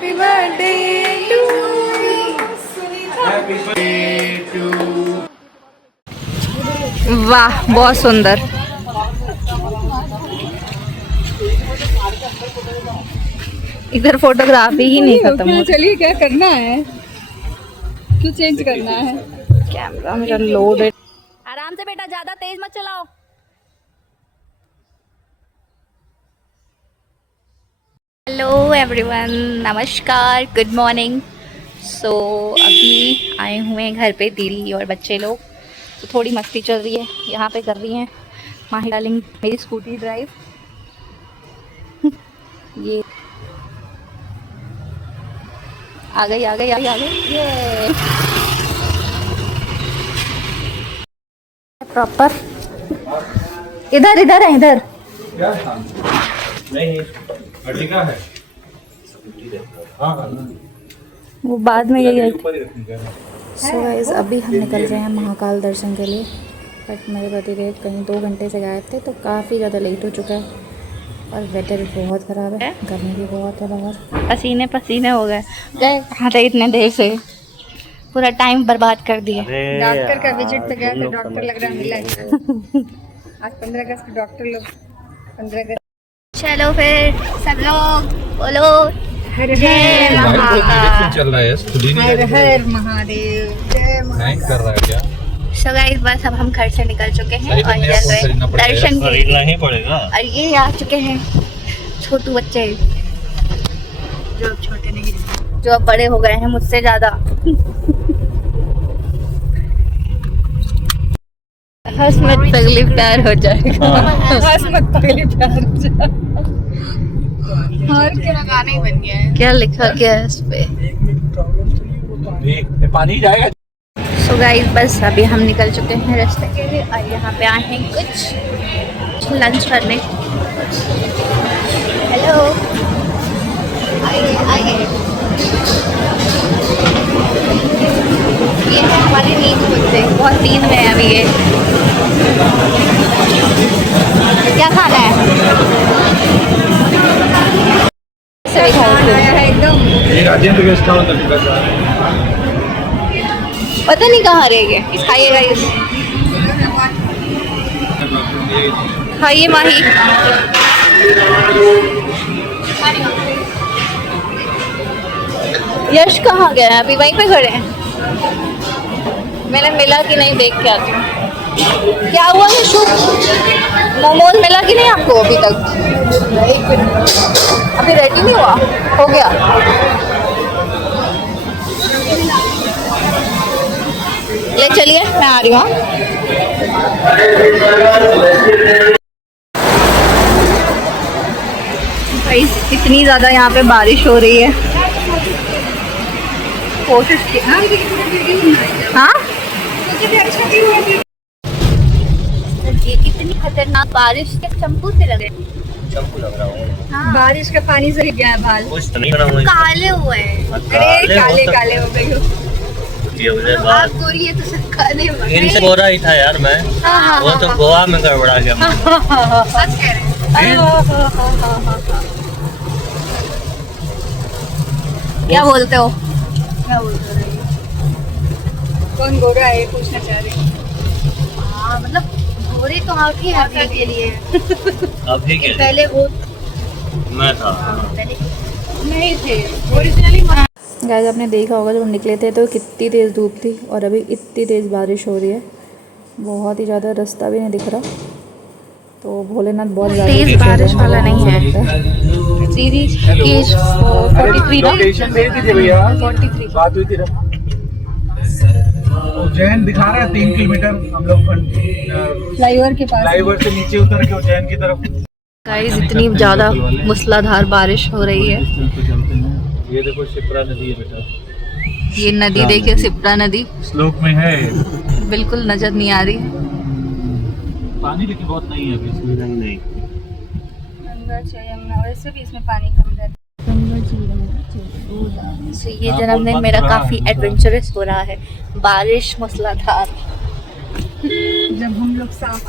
Happy birthday to you. Happy birthday to वाह बहुत सुंदर। इधर फोटोग्राफी ही नहीं खत्म हो। चलिए क्या करना है, क्यों चेंज करना है? कैमरा मेरा लोडेड। आराम से बेटा, ज्यादा तेज मत चलाओ। हेलो एवरीवन, नमस्कार, गुड मॉर्निंग। सो अभी आए हुए हैं घर पे दीदी और बच्चे लोग, तो थोड़ी मस्ती चल रही है यहाँ पे। कर रही हैं माही डार्लिंग मेरी स्कूटी ड्राइव। ये आ गई आ गई आ गई आ गई, ये प्रॉपर इधर इधर है, इधर क्या नहीं अर्टिगा है। हाँ वो बाद में यही है। ऊपर ही रखनी है। सो गाइस अभी हम निकल रहे हैं महाकाल दर्शन के लिए, बट मेरे पतिदेव कहीं 2 घंटे से गायब थे, तो काफ़ी ज़्यादा लेट हो चुका है और वेदर भी बहुत ख़राब है, गर्मी भी बहुत है बाहर। पसीने पसीने हो गए कहाँ थे इतने देर से, पूरा टाइम बर्बाद कर दिया। डॉक्टर का विजिट पे गया था, डॉक्टर लग रहा मिला नहीं। आज 15 अगस्त को डॉक्टर लोग 15 अगस्त। चलो फिर सब लोग बोलो हर जय हर महाकाल। चल रहा है खुद ही हर नहीं हर महादेव, जय हैंग कर रहा है क्या? सो गाइस बस अब हम घर से निकल चुके हैं सही और तो चल रहे खरीदना हैं पड़ेगा। दर्शन के खरीदना लिए। ही पड़ेगा। और ये आ चुके हैं छोटू बच्चे, जो अब छोटे नहीं हैं, जो अब बड़े हो गए हैं मुझसे ज्यादा। हंस मत पगली प्यार हो जाएगा। हंस मत पगली प्यार जा। और क्या गाना ही बन गया है। क्या लिखा गया है इस पे? पानी जाएगा। सो गाइस बस अभी हम निकल चुके हैं रास्ते के लिए और यहाँ पे आए हैं कुछ लंच करने। हेलो, आइए आइए। ये है हमारे नींद कुत्ते, बहुत नींद में है अभी ये। क्या खाना है? सही खाना है एकदम। ये राजेंद्र गेस्ट हाउस है। पता नहीं कहाँ रह गए। इस खाइएगा, इस खाइए माही। यश कहाँ गया है? अभी वहीं पे खड़े हैं। मैंने मिला कि नहीं देख के आती हूँ। क्या हुआ यशु, मोमोज मिला कि नहीं आपको अभी तक? अभी रेडी नहीं हुआ, हो गया। ले चलिए, मैं आ रही हूँ। इतनी ज़्यादा यहाँ पे बारिश हो रही है। कोशिश की हाँ, ये कितनी खतरनाक बारिश के चंपू से लगे। चंपू लग रहा है। हाँ। बारिश का पानी से गया है बाल, कुछ तो नहीं बना हुआ है। काले हुए हैं। अरे काले काले हो गए हो। ये मुझे आप बात गोरी है तो सब काले हो गए। इनसे गोरा ही था यार मैं। हाँ, वो तो गोवा में गड़बड़ा गया। सच कह रहे हैं। क्या बोलते हो? क्या बोलते हो? कौन गोरा है पूछना चाह रहे हैं। हाँ मतलब गोरे तो आप ही हैं के लिए। अभी के पहले वो मैं था। नहीं थे ओरिजिनली। गाइस आपने देखा होगा जब हम निकले थे तो कितनी तेज़ धूप थी और अभी इतनी तेज़ बारिश हो रही है, बहुत ही ज़्यादा, रास्ता भी नहीं दिख रहा। तो भोलेनाथ बहुत ज़्यादा तेज़ बारिश वाला नहीं है। दीदी की 43 ना, 43 बात हुई थी। उज्जैन दिखा रहा है 3 किलोमीटर हम लोग फ्लाईओवर के पास। फ्लाईओवर से नीचे उतर के उज्जैन की तरफ। गाइस इतनी ज़्यादा मूसलाधार बारिश हो रही है। ये देखो शिप्रा नदी है बेटा। ये नदी देखिए, सिप्रा नदी श्लोक में है। बिल्कुल नजर नहीं आ रही। पानी लेकिन बहुत नहीं है अभी इसमें। नहीं गंगा यमुना, वैसे भी इसमें पानी कम रहता तो ये जन्मदिन मेरा काफ़ी एडवेंचरस हो रहा है। बारिश मूसलाधार। है। जब हम लोग साफ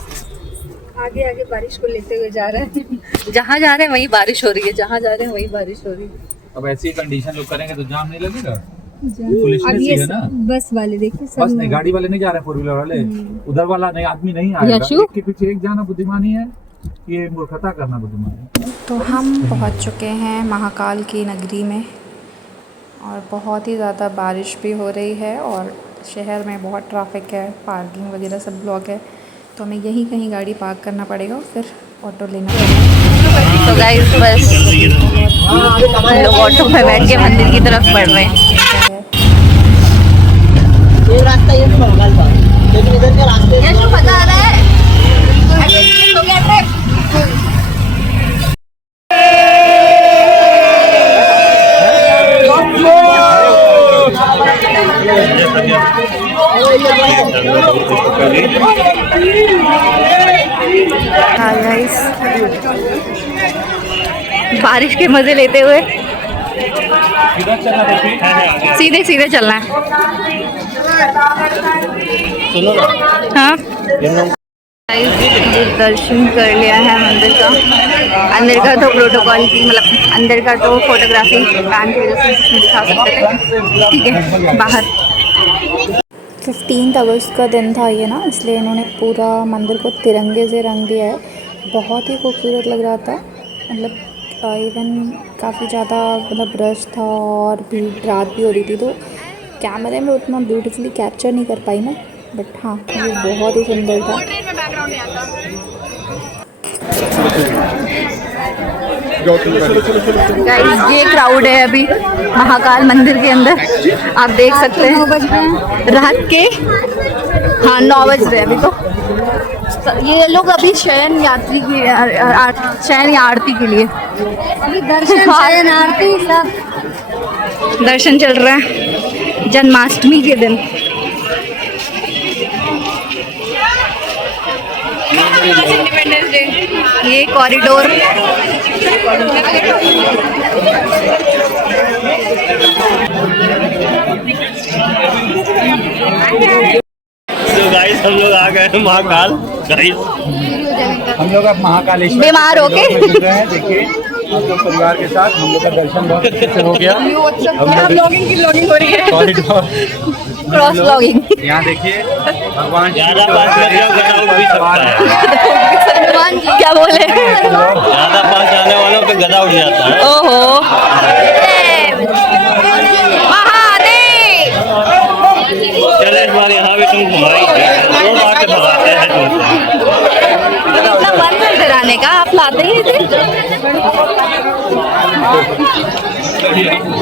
आगे आगे बारिश को लेते हुए जा रहे हैं। जहाँ जा रहे हैं वहीं बारिश हो रही है, जहाँ जा रहे हैं वहीं बारिश हो रही है। अब ऐसी कंडीशन लोग करेंगे तो जाम नहीं लगेगा। पुलिसनेस अब ही ये है ना। बस वाले देखिए सब बस नहीं, गाड़ी वाले नहीं जा रहे, 4 व्हीलर वाले उधर वाला नहीं, आदमी नहीं आएगा। यशु? एक के पीछे एक जाना बुद्धिमानी है, ये मूर्खता करना बुद्धिमानी है। तो हम पहुंच चुके हैं महाकाल की नगरी में और बहुत ही ज़्यादा बारिश भी हो रही है और शहर में बहुत ट्रैफिक है, पार्किंग वगैरह सब ब्लॉक है, तो हमें यहीं कहीं गाड़ी पार्क करना पड़ेगा और फिर ऑटो लेना पड़ेगा। तो गाइस बस हम लोग ऑटो में बैठ के मंदिर की तरफ बढ़ रहे हैं। ये रास्ता ये तो बंगाल का, लेकिन इधर के रास्ते यशु मजा आ रहा है। तो क्या ट्रिप? हाँ गाइस, बारिश के मजे लेते हुए सीधे सीधे चलना है। हाँ दर्शन कर लिया है मंदिर का। अंदर का तो प्रोटोकॉल की मतलब अंदर का तो फोटोग्राफी बैन की वजह से इसमें दिखा सकते थे, ठीक है। बाहर 15 अगस्त का दिन था ये ना, इसलिए इन्होंने पूरा मंदिर को तिरंगे से रंग दिया है। बहुत ही खूबसूरत लग रहा था, मतलब इवन काफ़ी ज़्यादा मतलब रश था और भीड़ रात भी हो रही थी, तो कैमरे में उतना ब्यूटीफुली कैप्चर नहीं कर पाई मैं, बट हाँ ये बहुत ही सुंदर था। गाइस ये क्राउड है अभी महाकाल मंदिर के अंदर, आप देख सकते हैं। रात के 9 बज रहे हैं अभी। तो ये लोग अभी शयन यात्री की शयन या आरती के लिए अभी दर्शन शयन आरती सब दर्शन चल रहा है जन्माष्टमी के दिन। इंडिपेंडेंस डे, ये कॉरिडोर तो गाइस हम लोग आ गए महाकाल। गाइस हम लोग अब महाकालेश्वर बीमार हो के देखिए आप लोग परिवार के साथ हम लोग का दर्शन बहुत अच्छे से हो गया। ब्लॉगिंग की ब्लॉगिंग हो रही है, कॉरिडोर क्रॉस ब्लॉगिंग। यहाँ देखिए भगवान ज्यादा पास में गदा उड़ भी सकता है। हनुमान जी क्या बोले? ज्यादा पास जाने वालों पे गदा उड़ जाता है। ओहो महादेव। चले इस बार यहाँ भी तुम घुमाएंगे, 2 बार से भगाते हैं तुमसे। इतना मन है डराने का, आप लाते ही थे।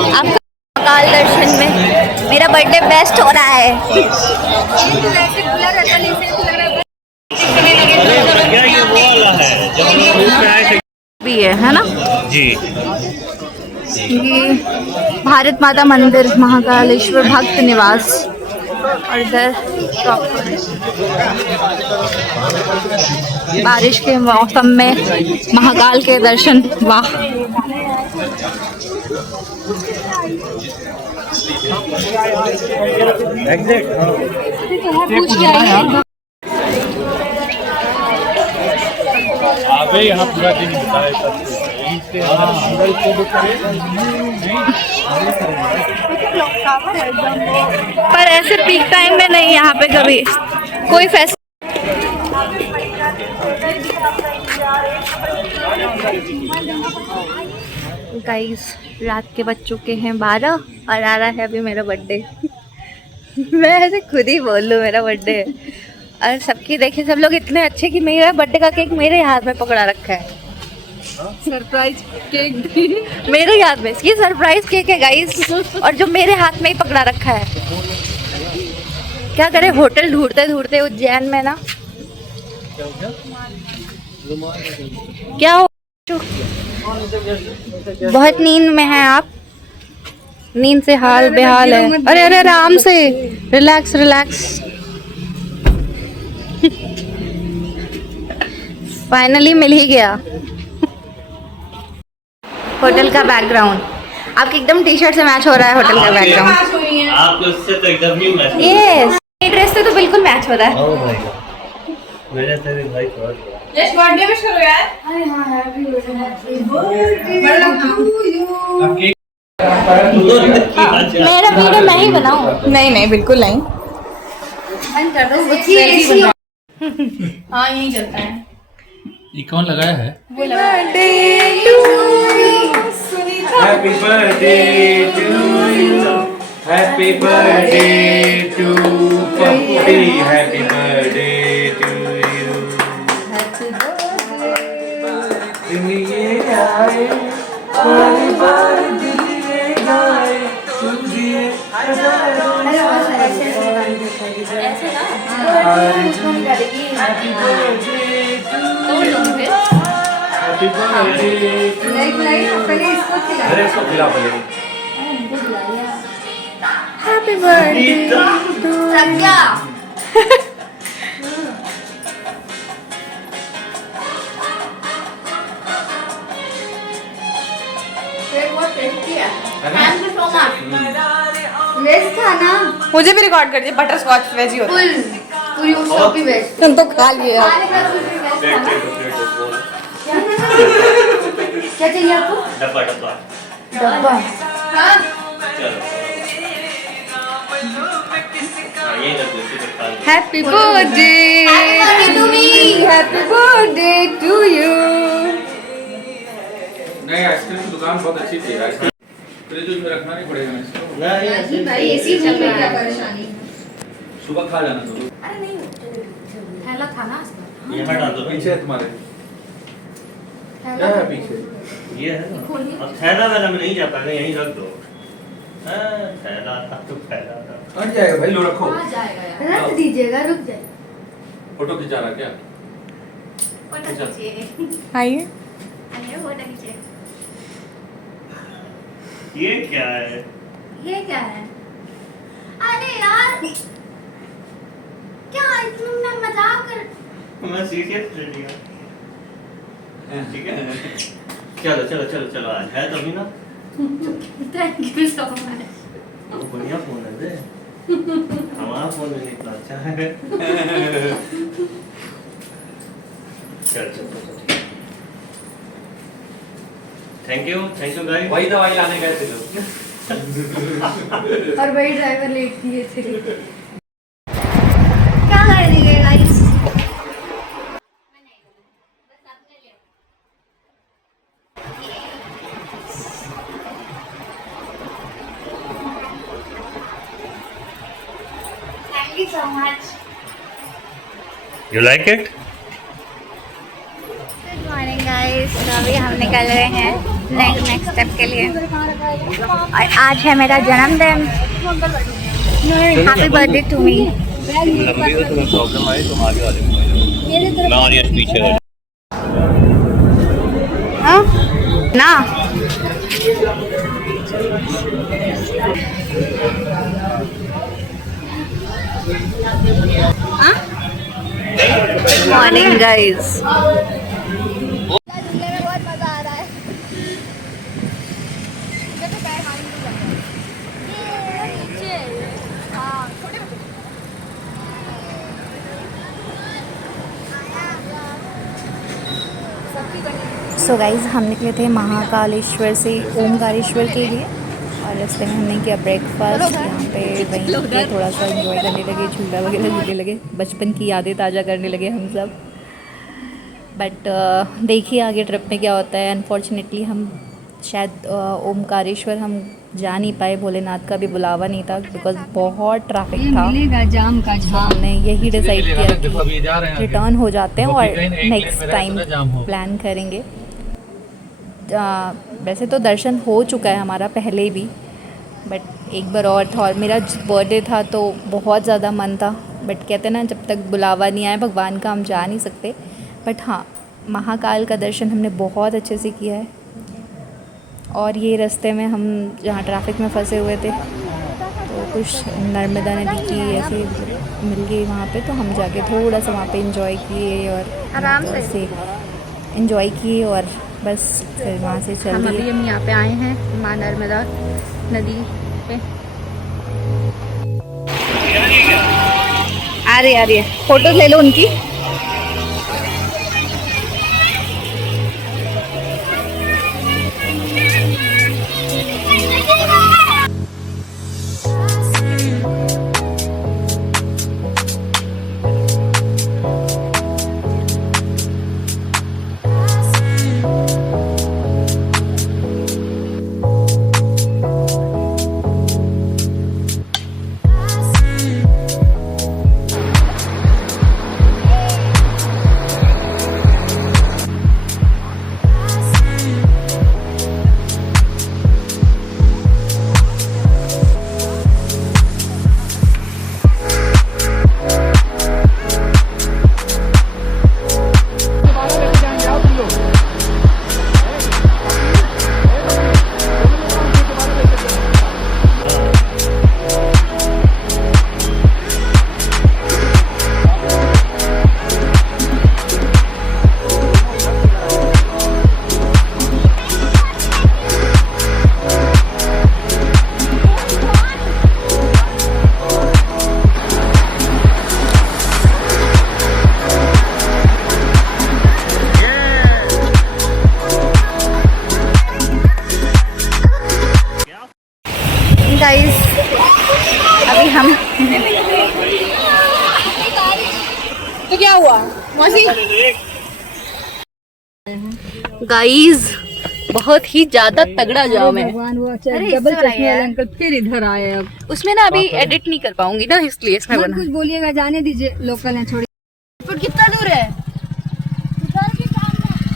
आपका महाकाल दर्शन में मेरा बर्थडे बेस्ट हो रहा है। क्या ये वो वाला है जब हम लोग घूम रहे थे? भी है ना जी ये भारत माता मंदिर महाकालेश्वर भक्त निवास। और इधर बारिश के मौसम में महाकाल के दर्शन, वाह। आगे यहाँ पूरा दिन बताया पर ऐसे पीक टाइम में नहीं, यहाँ पे कभी कोई फेस्ट। गाइस रात के बज चुके हैं 12 और आ रहा है अभी मेरा बर्थडे। मैं ऐसे खुद ही बोल लूँ मेरा बर्थडे है, और सबकी देखे सब लोग इतने अच्छे कि मेरा बर्थडे का केक मेरे हाथ में पकड़ा रखा है। सरप्राइज केक भी मेरे हाथ में, ये सरप्राइज केक है गाइस, और जो मेरे हाथ में ही पकड़ा रखा है। क्या करें, होटल ढूंढते ढूंढते उज्जैन में ना क्या हो, बहुत नींद में है आप, नींद से हाल बेहाल है। अरे अरे आराम से, रिलैक्स रिलैक्स। फाइनली मिल ही गया। होटल का बैकग्राउंड आपकी एकदम टी शर्ट से मैच हो रहा है। होटल का बैकग्राउंड आपके उससे तो एकदम ही मैच। यस, ये ड्रेस से तो बिल्कुल मैच हो रहा है। ओह माय गॉड, मेरे से भी भाई यस बर्थडे विश करो यार। अरे हां हैप्पी बर्थडे टू यू। मेरा वीडियो मैं ही बनाऊं? नहीं नहीं बिल्कुल नहीं। हाँ यही चलता है। ये कौन लगाया है? Happy birthday to you. Happy birthday to Puppy. Happy birthday to you. दिलिए गाए, बारी बारी दिलिए गाए, तुझे Happy birthday to you. Happy birthday to you. अरे इसको खिला पहले। हैप्पी बर्थडे टू संज्ञा। मुझे भी रिकॉर्ड कर दिए। बटर स्कॉच वेज ही होता है। तुम तो खा लिए। क्या चाहिए आपको? डब्बा डब्बा डब्बा। चलो ये रख दो इसी पे खा लो। Happy birthday to me. Happy birthday to you. नहीं, आइसक्रीम की दुकान बहुत अच्छी थी। आइसक्रीम फ्रिज में रखना नहीं पड़ेगा ना इसको। नहीं भाई एसी चल रहा है, परेशानी। सुबह खा जाना तो। अरे नहीं थैला था ना ये हटा दो। पीछे है तुम्हारे। क्या है पीछे? ये है ना। अब थैला वाला में नहीं जा पाएगा, यहीं रख दो। हाँ, थैला था तो थैला था। हट जाएगा भाई, लो रखो। आ जाएगा यार। रख दीजिएगा, रुक जाए। फोटो खिंचा रहा क्या? फोटो खींचिए। आइए। आइए फोटो खींचिए। ये क्या है? ये क्या है? अरे यार क्या तुमने मजाक कर। मैं सीरियस ले लिया। ठीक है। चलो चलो चलो चलो, आज है तभी ना। Thank you so much. वो बढ़िया फोन है रे। हमारा फोन भी इतना अच्छा है। चल चल चल। Thank you guys. वही दवाई लाने गए थे लोग। और वही ड्राइवर लेट किए थे। क्या करेंगे guys? Thank you so much. You like it? Good morning guys. अभी हम निकल रहे हैं नेक्स्ट स्टेप के लिए और आज है मेरा जन्मदिन। Happy birthday to me. लंबी हो तुम्हें प्रॉब्लम आई तुम आगे वाले में ना और ये पीछे हो। हाँ ना good morning guys. So guys हम निकले थे महाकालेश्वर से ओमकारेश्वर के लिए और रास्ते में हमने किया ब्रेकफास्ट। यहाँ पे वहीं पे थोड़ा सा एंजॉय करने लगे, झूला वगैरह झूलने लगे, बचपन की यादें ताज़ा करने लगे हम सब। बट देखिए आगे ट्रिप में क्या होता है। अनफॉर्चुनेटली हम शायद ओमकारेश्वर हम जा नहीं पाए, भोलेनाथ का भी बुलावा नहीं था बिकॉज बहुत ट्रैफिक था। जाम का तो हमने यही डिसाइड किया कि रिटर्न हो जाते हैं और नेक्स्ट टाइम प्लान करेंगे। वैसे तो दर्शन हो चुका है हमारा पहले भी, बट एक बार और था और मेरा बर्थडे था तो बहुत ज़्यादा मन था। बट कहते ना जब तक बुलावा नहीं आए भगवान का हम जा नहीं सकते। बट हाँ, महाकाल का दर्शन हमने बहुत अच्छे से किया है। और ये रास्ते में हम जहाँ ट्रैफिक में फंसे हुए थे तो कुछ नर्मदा नदी की ऐसे मिल गई वहाँ पे, तो हम जाके थोड़ा सा वहाँ पे एंजॉय किए और आराम से एंजॉय किए और बस फिर वहाँ से चल हम दिए। अभी हम यहाँ पे आए हैं माँ नर्मदा नदी पे। आ रही है, फोटो ले लो उनकी। गाइस अभी हम तो क्या हुआ गाइस बहुत ही ज्यादा तगड़ा जाम है। भगवान वो अरे डबल इससे चश्मे वाले बनाया। अंकल फिर इधर आए अब। उसमें ना अभी एडिट नहीं कर पाऊंगी ना, इसलिए इसमें मत बना। कुछ बोलिएगा, जाने दीजिए, लोकल है, छोड़ी। पर कितना दूर है?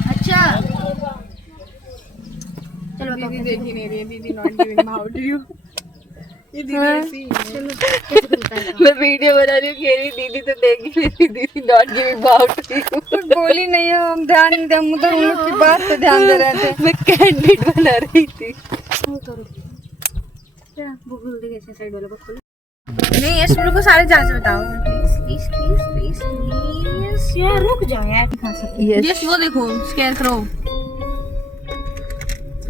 अच्छा चलो बताओ। देखी नहीं रही दीदी, not giving how do you. ये दीदी ऐसी मैं वीडियो बना रही हूँ, कह रही दीदी तो देख ही नहीं, दीदी नॉट गिविंग आउट कुछ बोली नहीं है, हम ध्यान नहीं दे, हम उधर उन लोग की बात पे ध्यान दे रहे थे। मैं कैंडिड बना रही थी। नहीं ये शुरू को सारे जांच बताओ please please please please please यार रुक जाओ यार। दिखा सकते Yes. यस वो देखो स्केयर करो,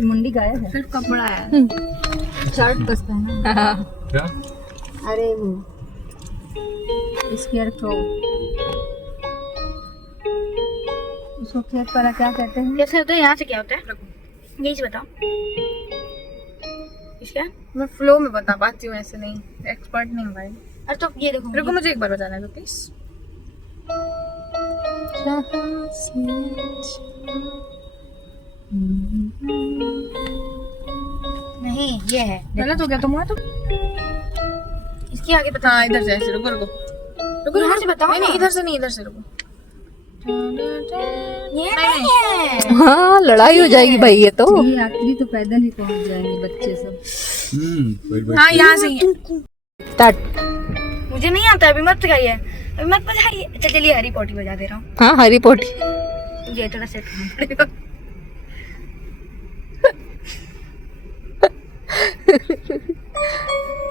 मुंडी गायब है, सिर्फ कपड़ा है, शर्ट बस पहना। क्या? अरे वो स्केयर करो, उसको खेत पर क्या कहते हैं? कैसे होता है? यहाँ से क्या होता है? यही से बताओ। इसका मैं फ्लो में बता पाती हूँ, ऐसे नहीं, एक्सपर्ट नहीं हूँ भाई। अरे तो ये देखो, रुको मुझे एक बार बताना दो प्लीज। नहीं ये है, गलत हो गया तुम तो। इसकी आगे बता। हाँ इधर से ऐसे, रुको रुको रुको, यहाँ से बताओ नहीं ना। इधर से नहीं, इधर से रुको। ये नहीं है। हाँ लड़ाई हो जाएगी भाई ये तो। ये यात्री तो पैदल ही पहुंच जाएंगे बच्चे सब। हाँ यहाँ से ही है। स्टार्ट। मुझे नहीं आता, अभी मत गाइए, अभी मत बजाइए। अच्छा चलिए हरी पोटी बजा दे रहा हूँ। हाँ हरी पोटी। मुझे थोड़ा सेट करना पड़ेगा।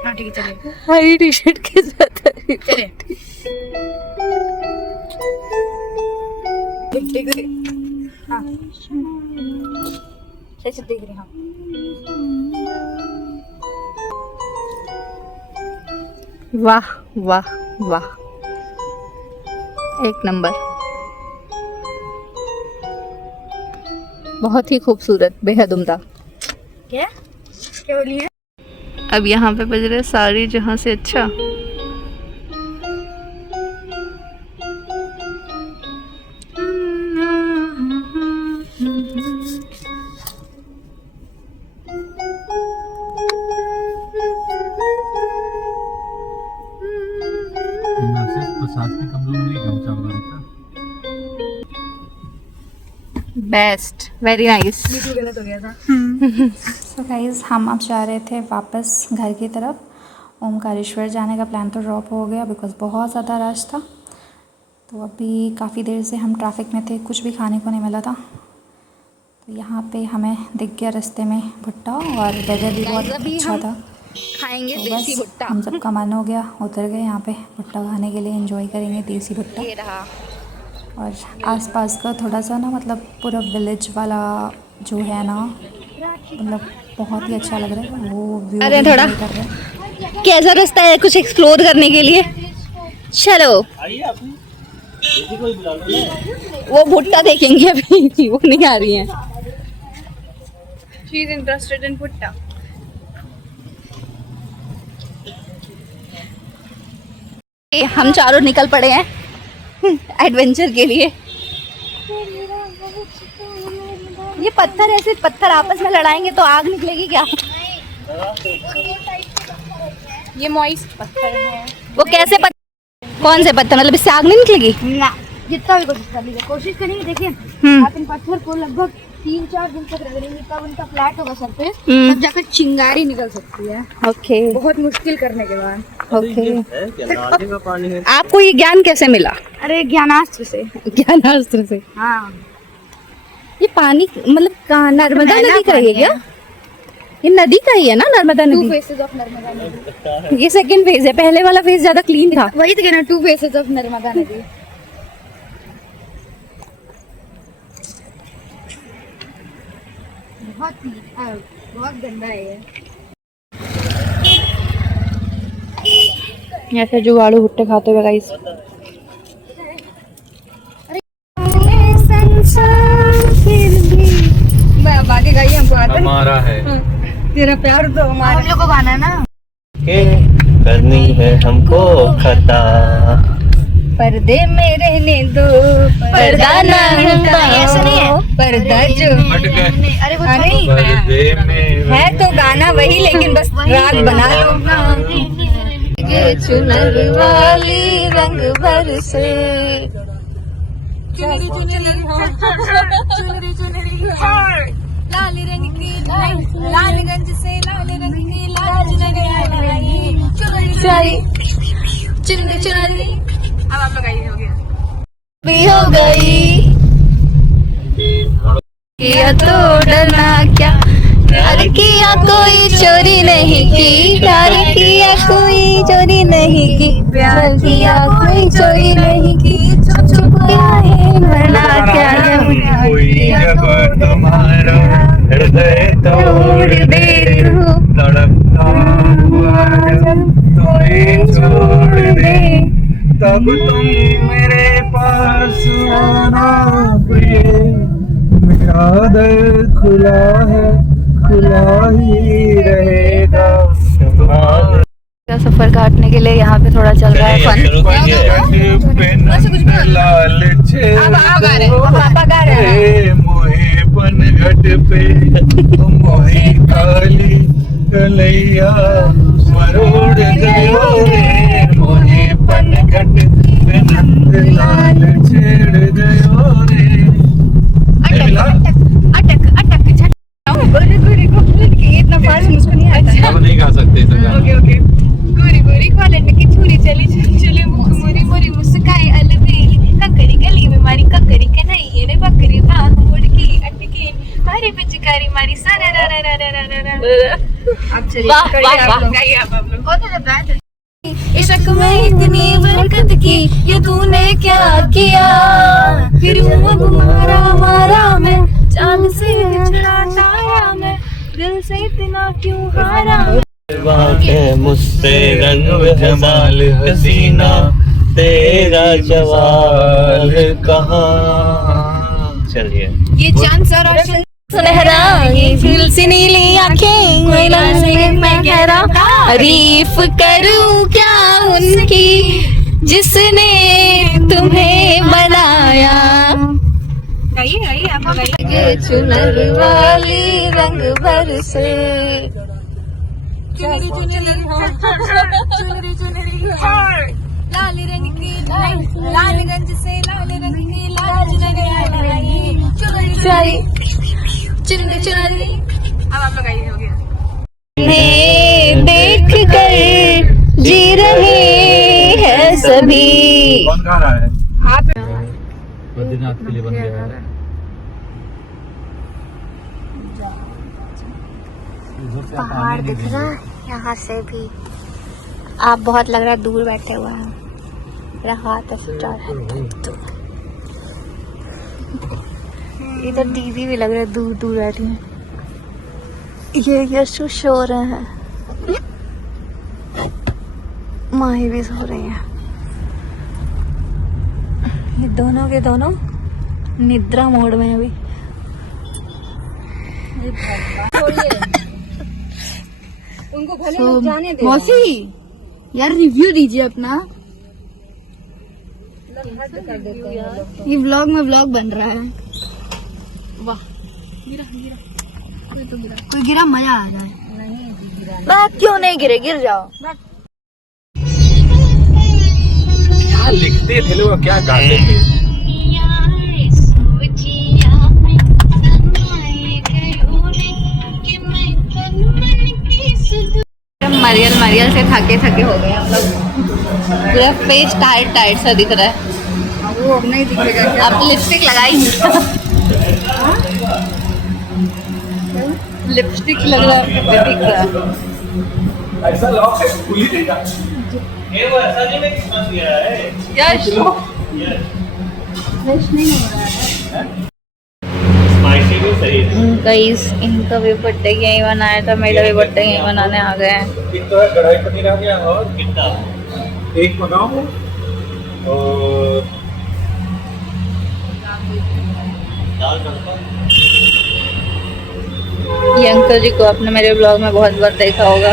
हाँ ठीक है चलिए हरी टी शर्ट के साथ हरी चलिए। देख रही हाँ सही से देख रही हाँ। वाह वाह वाह, एक नंबर, बहुत ही खूबसूरत, बेहद उम्दा। क्या क्या बोली है? अब यहाँ पे बज रहे सारी जहाँ से अच्छा। Best, very nice. गलत हो गया था। सो गाइज़ हम अब जा रहे थे वापस घर की तरफ। ओमकारेश्वर जाने का प्लान तो ड्रॉप हो गया बिकॉज़ बहुत ज़्यादा रश था। तो अभी काफ़ी देर से हम ट्रैफिक में थे, कुछ भी खाने को नहीं मिला था। तो यहाँ पे हमें दिख गया रास्ते में भुट्टा, और वेदर भी बहुत अच्छा था। खाएंगे तो देसी बस भुट्टा। हम सबका मन हो गया, उतर गए यहाँ पे भुट्टा खाने के लिए, एंजॉय करेंगे देसी भुट्टा। ये रहा। और आसपास का थोड़ा सा ना, मतलब पूरा विलेज वाला जो है ना, मतलब बहुत ही अच्छा लग रहा है वो व्यू। अरे थोड़ा कर रहे हैं। कैसा रास्ता है कुछ एक्सप्लोर करने के लिए? चलो वो भुट्टा देखेंगे अभी। वो नहीं आ रही है। शी इज इंटरेस्टेड इन भुट्टा। हम चारों निकल पड़े हैं एडवेंचर के लिए। ये पत्थर ऐसे पत्थर आपस में लड़ाएंगे तो आग निकलेगी क्या? ये मॉइस्ट पत्थर है। वो कैसे कौन से पत्थर, मतलब इससे आग नहीं निकलेगी? ना जितना भी कोशिश कर लीजिए, कोशिश करेंगे। देखिए आप इन पत्थर को लगभग 3-4 दिन तक रगड़ेंगे, तब उनका फ्लैट होगा सरफेस, तब जाकर चिंगारी निकल सकती है। ओके बहुत मुश्किल करने के बाद। ओके। आपको ये ज्ञान कैसे मिला? अरे ज्ञानास्त्र से। ज्ञानास्त्र से। हाँ ये पानी मतलब कहाँ, नर्मदा नदी का ही है क्या? ये नदी का ही है ना, नर्मदा 2 नदी? फेसेस ऑफ नर्मदा नदी। ये सेकंड फेज है, पहले वाला फेज ज्यादा क्लीन था। वही तो कहना, 2 फेसेस ऑफ नर्मदा नदी। बहुत गंदा है ये। ऐसे जुगाड़ू भुट्टे खाते हुए गाइस। मैं अब आगे गई, हमको आता हमारा है। तेरा प्यार तो हमारा। हम लोग को गाना है ना। के करनी है हमको खता। पर्दे में रहने दो, पर्दा ना हटा, ऐसा नहीं है पर्दा जो अरे वो नहीं पर्दे में है तो गाना वही, लेकिन बस राग बना लो। ये चुनर वाली रंग बरसे, लाल रंग की लालगंज से लाल रंग की लाल चुनरी चुनरी। अब आप लोग आइए, हो गया भी हो गई किया तो डरना क्या, प्यार किया कोई चोरी नहीं की, प्यार किया कोई चोरी नहीं की, प्यार किया कोई चोरी नहीं की, छुप छुप गया है मरना क्या। कोई जब तुम्हारा हृदय तोड़ दे, तड़पता हुआ जब तुम्हें छोड़ दे, तब तुम मेरे पास आना प्रिय, मेरा दिल खुला है, खुला ही रहेगा। का सफर काटने के लिए यहाँ पे थोड़ा चल रहा है फन। लाल मोहे पनघट पे मोहे काली कलैया मरोड़ गयो रे, मोहे पनघट पे नंद लाल छेड़ गयो रे। अटक अटक झट गोरी गोरी गोरी, इतना फास्ट मुझको नहीं आता। अब नहीं गा सकते इतना। Okay okay. गोरी गोरी कॉलेज में की छुरी चली चली मुख मोरी मोरी मुस्काए अलबेली, ककरी गली में मारी ककरी कन्हैया रे बकरी बांध मुड़ की अटके, हरी पिचकारी मारी सारा रा रा रा रा रा रा। अब चलिए वाह, गाइए वाह, आप वाह। लोग, गाइए आप लोग। ओके द बैट इश्क में इतनी बरकत की ये तूने क्या किया, फिर अब मारा मारा मैं चांद से बिछड़ा तारा मैं, दिल से इतना क्यों हारा। बातें मुझसे रंग जमाल हसीना, तेरा जवाल कहाँ। चलिए ये चांद सा रोशन सुनहरा ये दिल से नीली आंखें, मैं गहरा तारीफ करूं क्या उनकी जिसने तुम्हें बनाया। गाइए गाइए आप लोग गाइए। ये चुनर वाली रंग बरसे, चुनरी चुनरी चुनरी चुनरी लाल रंग की लालगंज से लाल रंग की लाल चुनरी चुनरी चुनरी। अब आप लोग आइए, हो गया देख कर जी रहे हैं सभी। कौन गा रहा है? बद्रीनाथ के लिए बन गया है। पहाड़ दिख रहा है यहाँ से भी। आप बहुत लग रहा है दूर बैठे हुए हैं, मेरा हाथ ऐसे जा रहा है। इधर दीदी भी लग रहा है दूर दूर बैठी है। ये यशु सो रहे हैं, माही भी सो रही है। ये दोनों के दोनों निद्रा मोड में अभी। उनको भले लोग जाने दे। मौसी यार रिव्यू दीजिए अपना, ये व्लॉग में व्लॉग बन रहा है। वाह कोई गिरा मजा आ रहा है। बात क्यों नहीं गिरे, गिर जाओ। क्या लिखते थे लोग, क्या गाते थे? मरियल से थके हो गए हम लोग, पूरा फेस टाइट सा दिख रहा है। वो अब नहीं दिखेगा क्या? आप लिपस्टिक लगाई? लिपस्टिक लग रहा है, दिख रहा है। ऐसा लॉक है खुल ही देगा। ये वो ऐसा नहीं मैं कितना दिया है। यश स्पाइसी भी सही है। गाइस इनका भी बर्थडे यहीं बनाया था, मेरा भी बर्थडे यहीं बनाने आ गए हैं। एक तो है कढ़ाई पनीर आ गया, और कितना एक बनाओ और दाल तड़का। ये अंकल जी को आपने मेरे ब्लॉग में बहुत बार देखा होगा।